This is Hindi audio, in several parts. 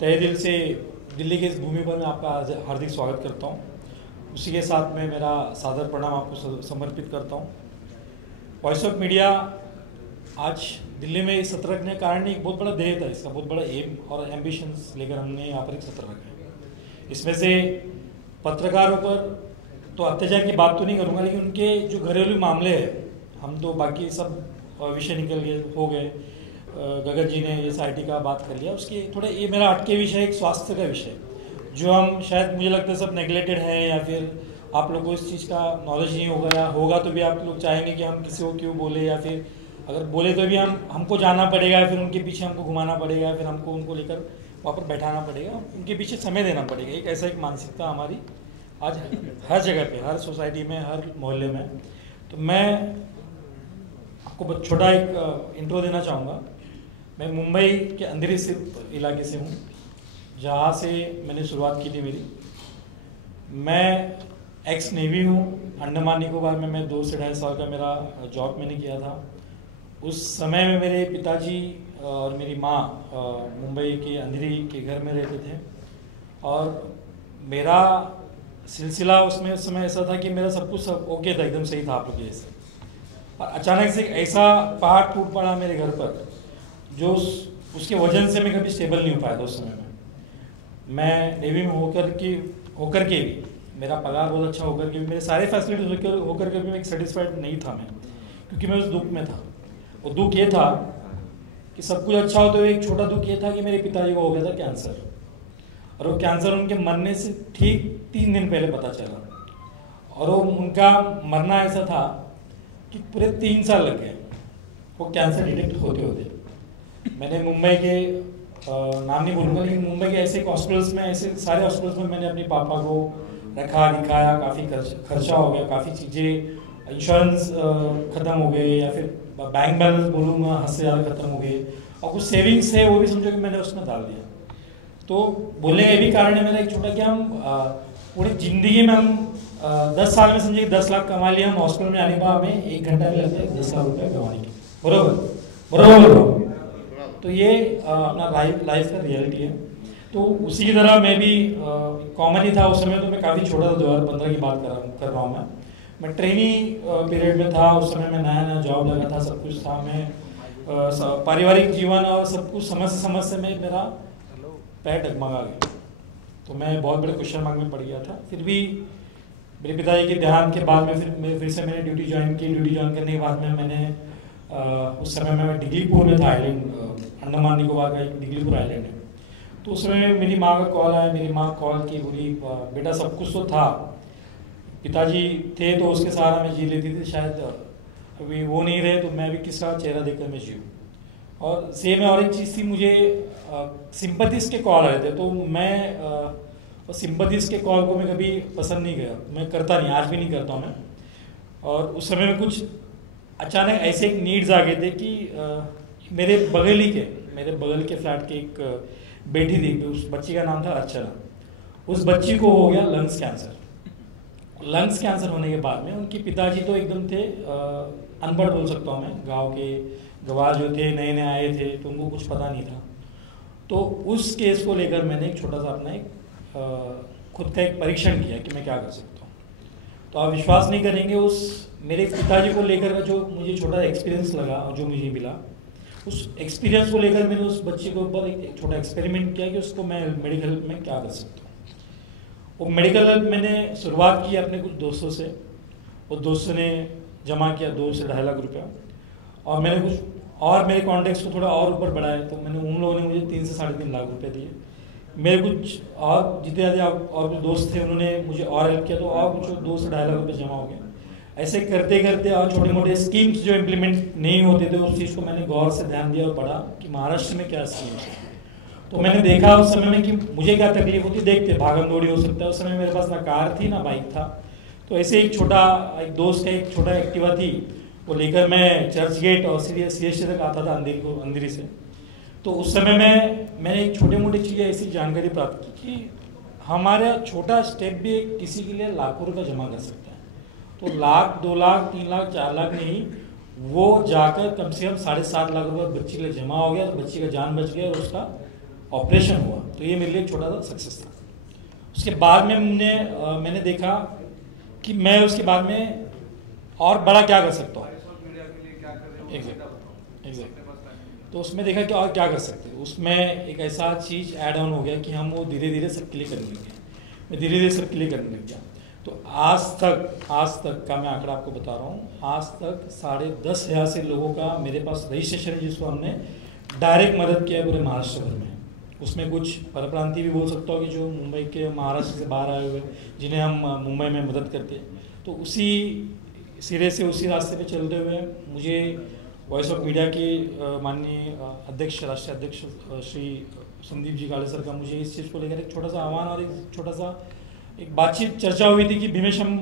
तहे दिल से दिल्ली की इस भूमि पर मैं आपका हार्दिक स्वागत करता हूँ। उसी के साथ में मेरा सादर प्रणाम आपको समर्पित करता हूँ। वॉइस ऑफ मीडिया आज दिल्ली में इस सत्र रखने का कारण एक बहुत बड़ा ध्येय था, इसका बहुत बड़ा एम और एम्बिशंस लेकर हमने यहाँ पर एक सत्र रखा है। इसमें से पत्रकारों पर तो अत्याचार की बात तो नहीं करूँगा, लेकिन उनके जो घरेलू मामले हैं, हम तो बाकी सब विषय निकल गए हो गए, गगन जी ने ये SIT का बात कर लिया, उसके थोड़ा ये मेरा अटके विषय एक स्वास्थ्य का विषय जो हम शायद मुझे लगता है सब नेगलेक्टेड है, या फिर आप लोग को इस चीज़ का नॉलेज नहीं होगा, या होगा तो भी आप लोग चाहेंगे कि हम किसी को क्यों बोले, या फिर अगर बोले तो भी हमको जाना पड़ेगा, फिर उनके पीछे हमको घुमाना पड़ेगा, फिर हमको उनको लेकर वहाँ पर बैठाना पड़ेगा, उनके पीछे समय देना पड़ेगा। एक ऐसा एक मानसिकता हमारी आज हर जगह पे, हर सोसाइटी में, हर मोहल्ले में। तो मैं आपको छोटा एक इंट्रो देना चाहूँगा। मैं मुंबई के अंधेरी स्थित इलाके से हूँ, जहाँ से मैंने शुरुआत की थी मेरी। मैं एक्स नेवी हूँ। अंडमान निकोबार में मैं 2 से 2.5 साल का मेरा जॉब मैंने किया था। उस समय में मेरे पिताजी और मेरी माँ मुंबई के अंधेरी के घर में रहते थे, और मेरा सिलसिला उसमें उस समय ऐसा था कि मेरा सब कुछ ओके था, एकदम सही था आप लोग जैसे। और अचानक से ऐसा पहाड़ टूट पड़ा मेरे घर पर, जो उसके वजन से मैं कभी स्टेबल नहीं हो पाया था। उस समय में मैं नेवी में होकर के भी, मेरा पगार बहुत अच्छा होकर के भी, मेरे सारे फैसिलिटीज होकर के भी मैं सेटिस्फाइड नहीं था मैं, क्योंकि मैं उस दुख में था। वो दुख ये था कि सब कुछ अच्छा हो, तो एक छोटा दुख ये था कि मेरे पिताजी को हो गया था कैंसर, और वो कैंसर उनके मरने से ठीक 3 दिन पहले पता चला, और वो उनका मरना ऐसा था कि पूरे 3 साल लग गए वो कैंसर डिटेक्ट होते होते। मैंने मुंबई के नाम नहीं बोलूँगा, लेकिन मुंबई के ऐसे हॉस्पिटल्स में, ऐसे सारे हॉस्पिटल्स में मैंने अपने पापा को रखा, दिखाया, काफ़ी खर्चा हो गया, काफ़ी चीज़ें, इंश्योरेंस ख़त्म हो गए, या फिर बैंक बैलेंस बोलूँगा हद से ज़्यादा ख़त्म हो गए, और कुछ सेविंग्स है वो भी समझो कि मैंने उसमें डाल दिया। तो बोलने का ये भी कारण है मेरा एक छोटा कि हम पूरी ज़िंदगी में हम 10 साल में समझिए 10 लाख कमा लिया, हम हॉस्पिटल में आने के बाद हमें 1 घंटा भी लगता है 10 लाख रुपये कमाने के, बरोबर। तो ये अपना लाइफ का रियलिटी है। तो उसी की तरह मैं भी कॉमन ही था उस समय, तो मैं काफ़ी छोटा था, 2015 की बात कर रहा हूँ मैं ट्रेनी पीरियड में था। उस समय मैं नया जॉब लगा था, सब कुछ था, मैं पारिवारिक जीवन और सब कुछ समझ से मेरा पैर डगमगा गया। तो मैं बहुत बड़े क्वेश्चन मार्क में पड़ गया था। फिर भी मेरे पिताजी के देहांत के बाद में फिर से मैंने ड्यूटी ज्वाइन की। ड्यूटी ज्वाइन करने के बाद में मैंने उस समय में मैं डिगलीपुर में था, आइलैंड, अंडमान निकोबार का एक डिगलीपुर आइलैंड है। तो उस समय मेरी माँ का कॉल आया, मेरी माँ कॉल की, बोली बेटा सब कुछ तो था, पिताजी थे तो उसके सहारा मैं जी लेती थी, शायद अभी वो नहीं रहे तो मैं भी किसका चेहरा देखकर मैं जीऊँ। और सेम और एक चीज़ थी, मुझे सिंपैथीज के कॉल आए थे, तो मैं सिंपैथीज के कॉल को मैं कभी पसंद नहीं किया, मैं करता नहीं, आज भी नहीं करता हूँ मैं। और उस समय में कुछ अचानक ऐसे एक नीड्स आ गए थे कि मेरे बगल के फ्लैट के एक बेटी थी, उस बच्ची का नाम था अर्चना। उस बच्ची को हो गया लंग्स कैंसर होने के बाद में उनके पिताजी तो एकदम थे अनपढ़ बोल सकता हूँ मैं, गांव के गवाह जो थे, नए नए आए थे, तो उनको कुछ पता नहीं था। तो उस केस को लेकर मैंने एक छोटा सा अपना एक खुद का एक परीक्षण किया कि मैं क्या कर सकता हूँ। तो आप विश्वास नहीं करेंगे, उस मेरे पिताजी को लेकर का जो मुझे छोटा एक्सपीरियंस लगा, जो मुझे मिला, उस एक्सपीरियंस को लेकर मैंने उस बच्चे के ऊपर एक छोटा एक्सपेरिमेंट किया कि उसको मैं मेडिकल हेल्प में क्या कर सकता हूँ। वो मेडिकल हेल्प मैंने शुरुआत की अपने कुछ दोस्तों से। वो दोस्तों ने जमा किया 2 से 2.5 लाख रुपया, और मैंने कुछ और मेरे कॉन्टेक्ट्स को थोड़ा और ऊपर बढ़ाया, तो मैंने उन लोगों ने मुझे 3 से 3.5 लाख रुपये दिए। मेरे कुछ और जितने ज़्यादा और कुछ दोस्त थे, उन्होंने मुझे और हेल्प किया, तो और कुछ 2 से 2.5 लाख रुपये जमा हो गया। ऐसे करते करते और छोटे मोटे स्कीम्स जो इम्प्लीमेंट नहीं होते थे, उस चीज़ को मैंने गौर से ध्यान दिया और पढ़ा कि महाराष्ट्र में क्या स्कीम्स है। तो मैंने देखा उस समय में कि मुझे क्या तकलीफ होती, देखते भागम दौड़ी हो सकता है। उस समय मेरे पास ना कार थी ना बाइक था, तो ऐसे एक दोस्त का एक छोटा एक्टिवा थी, वो लेकर मैं चर्च गेट और CST तक आता था अंधेरी से। तो उस समय में मैंने एक छोटे मोटे चीज़ें ऐसी जानकारी प्राप्त की कि हमारा छोटा स्टेप भी किसी के लिए लाखों रुपये जमा कर सकता है। तो 1 लाख, 2 लाख, 3 लाख, 4 लाख नहीं, वो जाकर कम से कम 7.5 लाख रुपये बच्ची के लिए जमा हो गया, तो बच्ची का जान बच गया और उसका ऑपरेशन हुआ, तो ये मेरे लिए एक छोटा सा सक्सेस था। उसके बाद में मैंने देखा कि मैं उसके बाद में और बड़ा क्या कर सकता हूँ। एग्जैक्ट तो उसमें देखा कि और क्या कर सकते हैं। उसमें एक ऐसा चीज़ ऐड ऑन हो गया कि हम वो धीरे धीरे सबके लिए करने लग गए। मैं धीरे धीरे सबके लिए करने लग गया। तो आज तक का मैं आंकड़ा आपको बता रहा हूँ, आज तक 10,500 से लोगों का मेरे पास रजिस्ट्रेशन है जिसको हमने डायरेक्ट मदद किया है पूरे महाराष्ट्र भर में। उसमें कुछ परप्रांतीय भी बोल सकता हूँ कि जो मुंबई के महाराष्ट्र से बाहर आए हुए जिन्हें हम मुंबई में मदद करते हैं। तो उसी सिरे से उसी रास्ते पे चलते हुए मुझे वॉइस ऑफ मीडिया के माननीय अध्यक्ष, राष्ट्रीय अध्यक्ष श्री संदीप जी काले सर का मुझे इस चीज़ को लेकर एक छोटा सा आह्वान और एक छोटा सा एक बातचीत चर्चा हुई थी कि भीमेश हम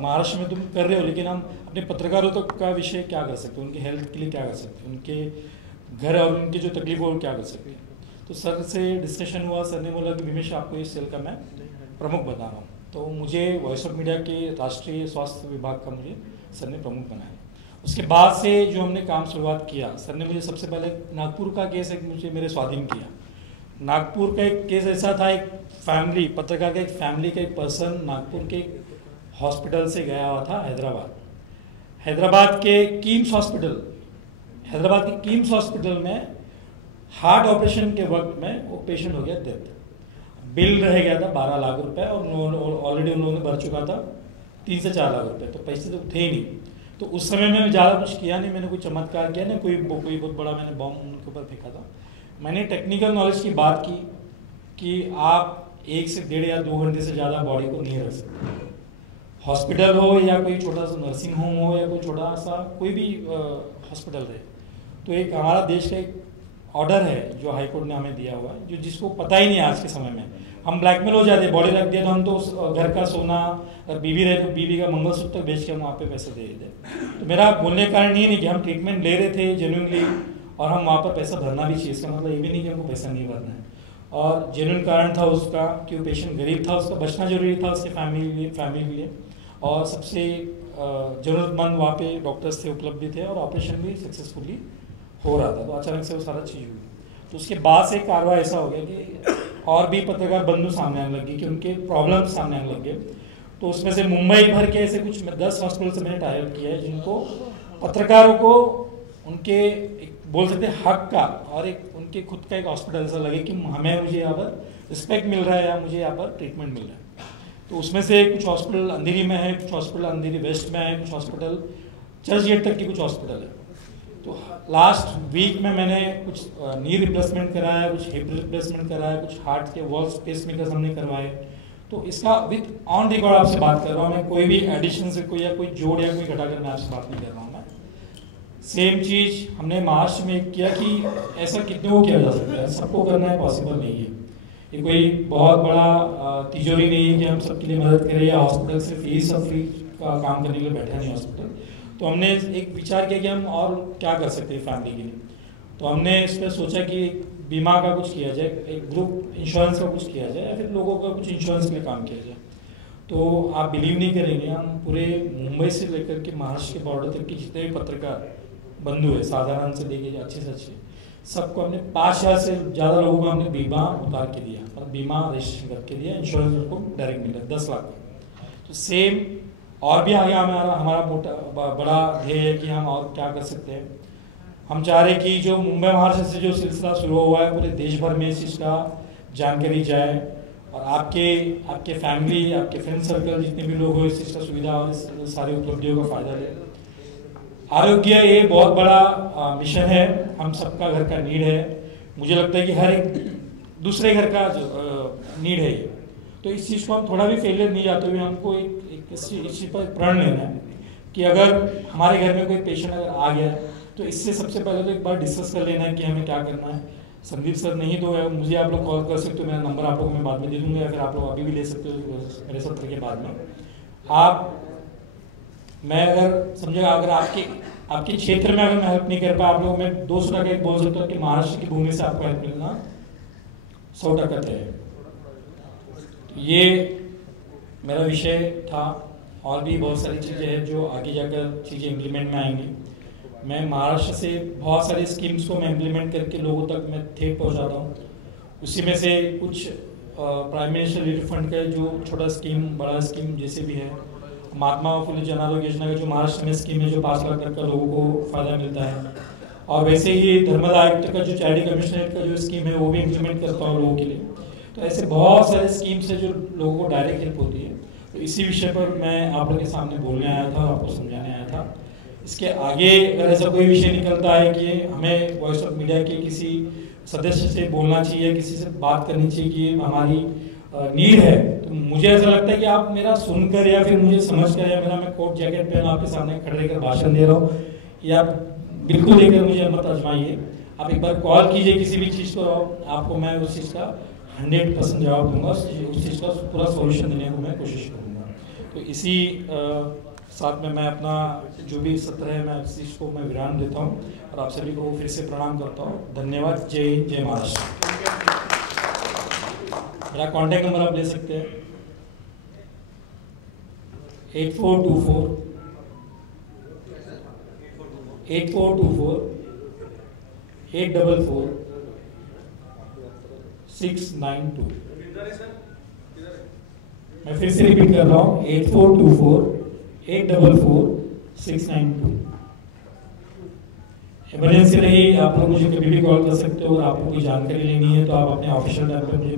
महाराष्ट्र में तुम कर रहे हो, लेकिन हम अपने पत्रकारों तक का विषय क्या कर सकते हैं, उनके हेल्थ के लिए क्या कर सकते हैं, उनके घर और उनकी जो तकलीफों को क्या कर सकते हैं। तो सर से डिस्कशन हुआ, सर ने बोला कि भीमेश आपको इस सेल का मैं प्रमुख बता रहा हूँ। तो मुझे वॉइस ऑफ मीडिया के राष्ट्रीय स्वास्थ्य विभाग का मुझे सर ने प्रमुख बनाया। उसके बाद से जो हमने काम शुरुआत किया, सर ने मुझे सबसे पहले नागपुर का केस एक मुझे मेरे स्वाधीन किया। नागपुर का एक केस ऐसा था, एक फैमिली पत्रकार का एक फैमिली का एक पर्सन नागपुर के हॉस्पिटल से गया हुआ था हैदराबाद के किम्स हॉस्पिटल में हार्ट ऑपरेशन के वक्त में वो पेशेंट हो गया डेथ। बिल रह गया था 12 लाख रुपए और ऑलरेडी उन्होंने भर चुका था 3 से 4 लाख रुपए, तो पैसे तो थे ही नहीं। तो उस समय में ज़्यादा कुछ किया नहीं, मैंने कोई चमत्कार किया नहीं, कोई बहुत बड़ा मैंने बॉम्ब उनके ऊपर फेंका था। मैंने टेक्निकल नॉलेज की बात की कि आप 1 से 1.5 या 2 घंटे से ज़्यादा बॉडी को नहीं रख सकते। हॉस्पिटल हो या कोई छोटा सा नर्सिंग होम हो या कोई छोटा सा कोई भी हॉस्पिटल रहे, तो एक हमारा देश का एक ऑर्डर है जो हाईकोर्ट ने हमें दिया हुआ है, जो जिसको पता ही नहीं आज के समय में। हम ब्लैकमेल हो जाते, बॉडी रख दिया तो हम तो घर का सोना, और बीवी रहे तो बीवी का मंगलसूत्र बेच के हम वहाँ पे पैसे दे देते। तो मेरा बोलने का कारण ये नहीं कि हम ट्रीटमेंट ले रहे थे जेन्युइनली और हम वहाँ पर पैसा भरना भी चाहिए, इसका मतलब ये भी नहीं कि हमको पैसा नहीं भरना है। और जेन्युइन कारण था उसका कि वो पेशेंट गरीब था, उसका बचना जरूरी था उसके फैमिली के लिए, और सबसे ज़रूरतमंद वहाँ पे डॉक्टर्स थे, उपलब्ध थे, और ऑपरेशन भी सक्सेसफुली हो रहा था। तो अचानक से वो सारा चीज़ हुई। तो उसके बाद से कार्रवाई ऐसा हो गया कि और भी पत्रकार बंधु सामने आने लगे कि उनके प्रॉब्लम सामने आने लगे। तो उसमें से मुंबई भर के ऐसे कुछ 10 हॉस्पिटल से मैंने टाई अप किया है जिनको पत्रकारों को उनके बोल सकते हैं हक का और एक उनके खुद का एक हॉस्पिटल ऐसा लगे कि मुझे यहाँ पर रिस्पेक्ट मिल रहा है या मुझे यहाँ पर ट्रीटमेंट मिल रहा है। तो उसमें से कुछ हॉस्पिटल अंधेरी में है, कुछ हॉस्पिटल अंधेरी वेस्ट में है, कुछ हॉस्पिटल चर्च गेट तक की कुछ हॉस्पिटल है। तो लास्ट वीक में मैंने कुछ नी रिप्लेसमेंट कराया, कुछ हिप रिप्लेसमेंट कराया, कुछ हार्ट के वॉल्स पेसमेकर्स हमने करवाए। तो इसका विथ ऑन रिकॉर्ड आपसे बात कर रहा हूँ मैं, कोई भी एडिशन से कोई जोड़ या कोई घटाकर मैं आपसे बात नहीं कर रहा हूँ। मैं सेम चीज़ हमने महाराष्ट्र में किया कि ऐसा कितने को किया जा सकता है, सबको करना है पॉसिबल नहीं है। ये कोई बहुत बड़ा तिजोरी नहीं है कि हम सबके लिए मदद करें या हॉस्पिटल से फीस और फ्री का काम करने के लिए बैठा नहीं हॉस्पिटल। तो हमने एक विचार किया कि हम और क्या कर सकते हैं फैमिली के लिए। तो हमने इस पर सोचा कि बीमा का कुछ किया जाए, एक ग्रुप इंश्योरेंस का कुछ किया जाए, या फिर लोगों का कुछ इंश्योरेंस के लिए काम किया जाए। तो आप बिलीव नहीं करेंगे, हम पूरे मुंबई से लेकर के महाराष्ट्र के बॉर्डर तक के जितने भी पत्रकार बंधु है, साधारण से लेके अच्छे से अच्छे, सबको हमने 5,000 से ज़्यादा लोगों को हमने बीमा उतार के दिया, मतलब बीमा रजिस्ट्रेशन करके दिया, इंश्योरेंस उनको डायरेक्ट मिला 10 लाख का। तो सेम और भी आगे हमारा बड़ा ध्येय है कि हम और क्या कर सकते हैं। हम चाह रहे कि जो मुंबई महाराष्ट्र से जो सिलसिला शुरू हुआ है पूरे देश भर में इस चीज़ का जानकारी जाए, और आपके फैमिली, आपके फ्रेंड सर्कल जितने भी लोग हो इस चीज़ का सुविधा और इस सारी उपलब्धियों का फायदा ले। आरोग्य ये बहुत बड़ा मिशन है, हम सबका घर का नीड है। मुझे लगता है कि हर एक दूसरे घर का नीड है ये। तो इस चीज़ को हम थोड़ा भी फेलियर नहीं जाते हुए हमको इस चीज़ पर प्रण लेना है कि अगर हमारे घर में कोई पेशेंट अगर आ गया तो इससे सबसे पहले तो एक बार डिस्कस कर लेना है कि हमें क्या करना है। संदीप सर नहीं तो मुझे आप लोग कॉल कर सकते हो, मेरा नंबर आप लोग मैं बाद में दे दूंगा, या फिर आप लोग अभी भी ले सकते हो मेरे सत्र के बाद में। मैं अगर समझेगा अगर आपके क्षेत्र में अगर मैं हेल्प नहीं कर पाया, आप लोग मैं 200 टका एक बोल सकता हूँ कि महाराष्ट्र की भूमि से आपको हेल्प मिलना 100 टका तय है। ये मेरा विषय था, और भी बहुत सारी चीज़ें हैं जो आगे जाकर चीज़ें इम्प्लीमेंट में आएंगी। मैं महाराष्ट्र से बहुत सारी स्कीम्स को मैं इम्प्लीमेंट करके लोगों तक मैं थे पहुँचाता हूँ। उसी में से कुछ प्राइम मिनिस्टर रिलीफ फंड का जो छोटा स्कीम, बड़ा स्कीम जैसे भी है, महात्मा फुले जन आरोग्य योजना का जो महाराष्ट्र में स्कीम है जो 5 लाख तक का लोगों को फायदा मिलता है, और वैसे ही धर्मदा आयुक्त का जो चैरिटी कमिश्नरेट का जो स्कीम है वो भी इम्प्लीमेंट करता हूँ लोगों के लिए। तो ऐसे बहुत सारे स्कीम्स है जो लोगों को डायरेक्ट हेल्प होती है। तो इसी विषय पर मैं आप लोगों के सामने बोलने आया था, आपको समझाने आया था। इसके आगे अगर ऐसा कोई विषय निकलता है कि हमें वॉइस ऑफ मीडिया के किसी सदस्य से बोलना चाहिए, किसी से बात करनी चाहिए कि हमारी नीड है, तो मुझे ऐसा लगता है कि आप मेरा सुनकर या फिर मुझे समझकर या मेरा मैं कोट जैकेट पहन आपके सामने खड़े रहकर भाषण दे रहा हूँ, या बिल्कुल लेकर मुझे मत आजमाइए। आप एक बार कॉल कीजिए किसी भी चीज़ को, आपको मैं उस चीज़ का 100% जवाब दूंगा, उस चीज़ का पूरा सॉल्यूशन देने को मैं कोशिश करूँगा। तो इसी साथ में मैं अपना जो भी सत्र है मैं इस चीज़ को मैं विराम देता हूँ और आप सभी को फिर से प्रणाम करता हूँ। धन्यवाद। जय हिंद, जय महाराष्ट्र। मेरा कॉन्टैक्ट नंबर आप ले सकते हैं 8424 844 692। मैं फिर से रिपीट कर रहा हूँ 8424 844 692। इमरजेंसी रही, आप लोग मुझे कभी भी कॉल कर सकते हो और आपको कोई जानकारी लेनी है तो आप अपने ऑफिशियल टाइम पे मुझे